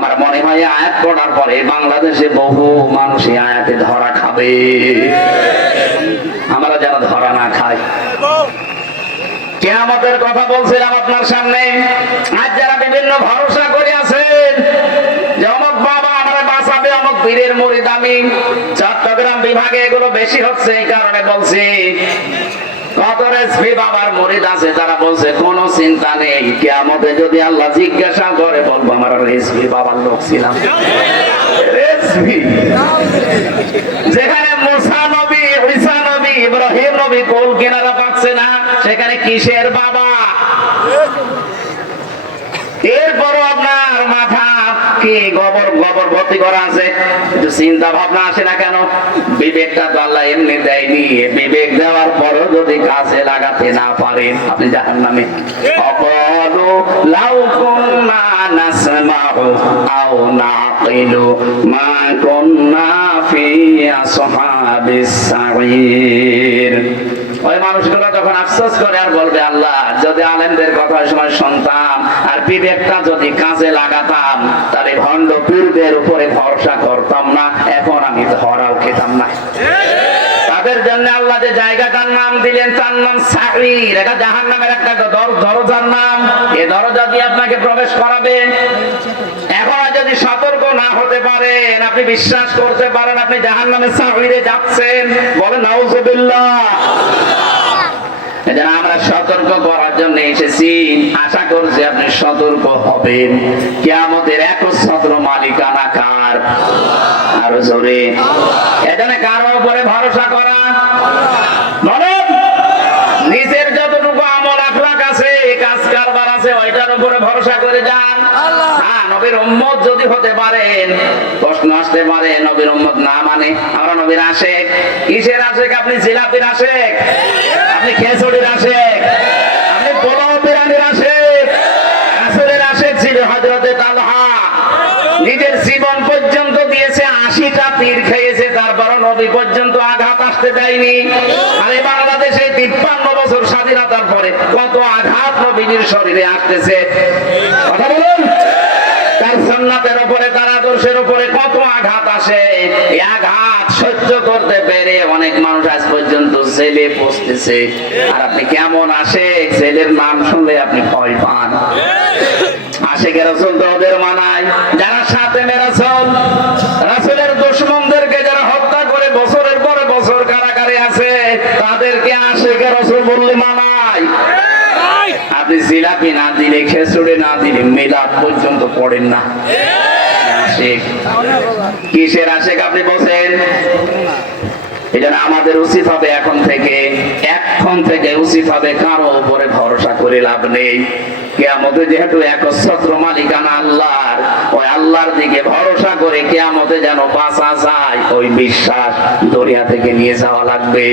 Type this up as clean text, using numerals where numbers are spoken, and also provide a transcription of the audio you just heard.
আমার মনে হয় আয়াত পড়ার পরে বাংলাদেশে বহু মানুষ এই আয়াতে ধরা খাবে, আমরা যেন ধরা না খাই। কিয়ামতের কথা বলছিলাম আপনার সামনে। আজ যারা বিভিন্ন ভরসা করে আছেন যে অমুক বাবা আমারে বাঁচাবে, অমুক পীরের মুরিদ আমি, চট্টগ্রাম বিভাগে এগুলো বেশি হচ্ছে, এই কারণে বলছি কত রেসপি বাবার মুরিদ আছে, তারা বলছে কোনো চিন্তা নেই, কিয়ামতে যদি আল্লাহ জিজ্ঞাসা করে বলবো আমার রেসপি বাবার লোক ছিলাম। রেসপি যেখানে মুসা নবী, ঈসা নবী, ইব্রাহিম নবী কোল কিনারা পাচ্ছে না, সেখানে কিসের বাবা? এরপরও আপনার মাথা কি গোবর গোবর ভর্তি করা আছে, একটু চিন্তা ভাবনা আসে না কেন? বিবেকটা তো আল্লাহ এমনি দেয়নি, বিবেক দেওয়ার পরও যদি কাজে লাগাতে না পারেন আপনি জাহান্নামে। অকলু লাউ কুন্না নাসমাউ আও নাকিলু মা কুন্না ফি আসহাবিস সাঈর। ওই মানুষগুলো যখন আফসোস করে আর বলবে আল্লাহ যদি আলেমদের কথা সময় শুনতাম আর বিবেকটা যদি কাজে লাগাতাম তাহলে ভণ্ড পীরদের উপরে ভরসা করতাম না, এখন আমি ধরাও খেতাম না। তাদের জন্য আল্লাহ যে জায়গাটার নাম দিলেন তার নাম সাঈর, এটা জাহান্নামের একটা দরজার নাম। এই দরজা দিয়ে আপনাকে প্রবেশ করাবে। এখন যদি সতর্ক না হতে পারেন, আপনি বিশ্বাস করতে পারেন আপনি জাহান্নামের সাঈরে যাচ্ছেন, বলেন নাউজুবিল্লাহ। এজন্য আমরা সতর্ক করার জন্য এসেছি, আশা করছি আপনি সতর্ক হবেন। কিয়ামতের একচ্ছত্র মালিকানা কার? আরো জোরে। এজন্য কারো উপরে ভরসা করা, বলেন নিজের যতটুকু আমল আখলাক আছে, কাজ কারবার আছে, ওইটার উপরে ভরসা করে যান। হ্যাঁ, নবীর উম্মত যদি হতে পারেন, প্রশ্ন আসতে পারে নবীর উম্মত না মানে আমরা নবীর আশেক। কিসের আশেক? আপনি জিলাপির আশেক, আপনি খেজুরের আশেক, আপনি পোলাও বিরিয়ানির আশেক। রাসূলের আশেক ছিল হযরতে তালহা, নিজের জীবন পর্যন্ত দিয়েছে, 80টা তীর খেয়েছে, তারপরও নবী পর্যন্ত আঘাত আসতে দেয়নি। আর এই বাংলাদেশে 53 বছর স্বাধীনতার পরে কত আঘাত নবীর শরীরে আসতেছে, কথা বলুন। তার সুন্নাতের উপরে, তার আদর্শের উপরে কত আঘাত আসে। এই আঘাত সহ্য করতে পেরে অনেক মানুষ আজ পর্যন্ত জেলে পৌঁছতেছে। আর আপনি কেমন আশেক, জেলের নাম শুনলে আপনি ভয় পান। আশেকের রাসূল তো ওদের মানায় যারা সাথে রাসূল, রাসূলের দুশমনদেরকে যারা হত্যা করে বছরের পরে বছর কারাগারে আছে, তাদেরকে আশেকের রাসূল বললে মানায়। আপনি জিলাপি না দিলে, খেজুরে না দিলে মিলাদ পর্যন্ত পড়েন না। আশেক কিসের আশেক আপনি বলছেন? এজন্য আমাদের উচিত হবে এখন থেকে উচিত হবে কারো উপরে ভরসা করে লাভ নেই। কিয়ামতে যেহেতু একচ্ছত্র মালিকানা আল্লাহর, ওই আল্লাহর দিকে ভরসা করে কিয়ামতে যেন বাঁচা যায়, ওই বিশ্বাস দুনিয়া থেকে নিয়ে যাওয়া লাগবে।